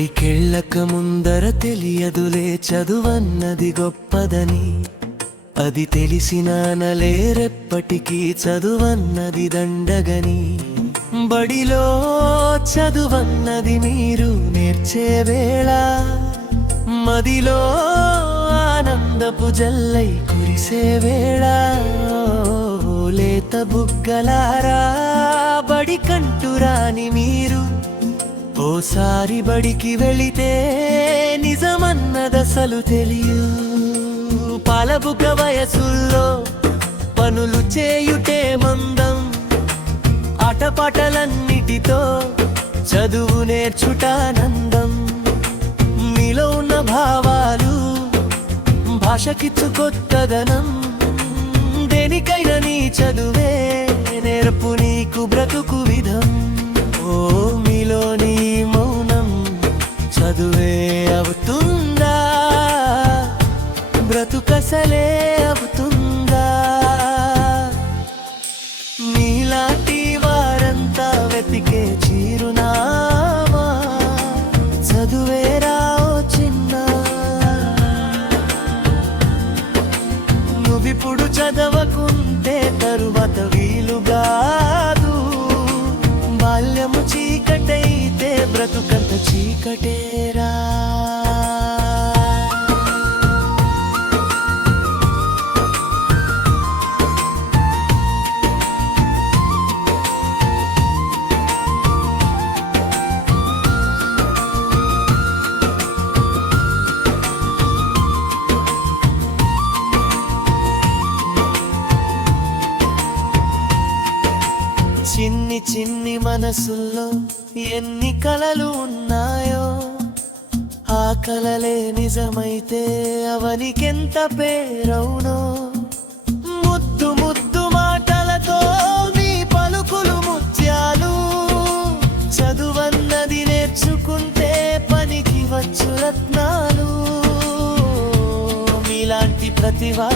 బడికెళ్ళక ముందర తెలియదులే చదువన్నది గొప్పదని, అది తెలిసినానలేరెప్పటికీ చదువన్నది దండగని. బడిలో చదువన్నది మీరు నేర్చే వేళ, మదిలో ఆనందపు జల్లై కురిసే వేళ. లేత బుగ్గలారా బడి కంటురాని మీరు, ఓసారి బడికి వెళితే నిజమన్నదసలు తెలియు. పాలబుగ్గ వయసుల్లో పనులు చేయుటే మందం, ఆటపాటలన్నిటితో చదువు నేర్చుటానందం. మీలో ఉన్న భావాలు భాషకిచ్చు కొత్తదనం, దేనికైనా నీ చదువే నేర్పు నీకు బ్రతుకు విధం. ఓ మీలోని మౌనం చదువే అవుతుందా, బ్రతుకసలే అవుతుందా? నీలాంటి వారంతా వెతికే చిరునామా చదువేరా ఓ చిన్న. నువ్విప్పుడు చదవకుంటే తరువాత వీలుగాదు. బాల్యము చీకటైతే బ్రతుకంత చీకటేరా. చిన్ని చిన్ని మనసుల్లో ఎన్ని కలలు ఉన్నాయో, ఆ కలలే నిజమైతే అవనికెంత పేరవునో. ముద్దు ముద్దు మాటలతో మీ పలుకులు ముత్యాలు, చదువన్నది నేర్చుకుంటే పనికి వచ్చు రత్నాలు. మీలాంటి ప్రతిభా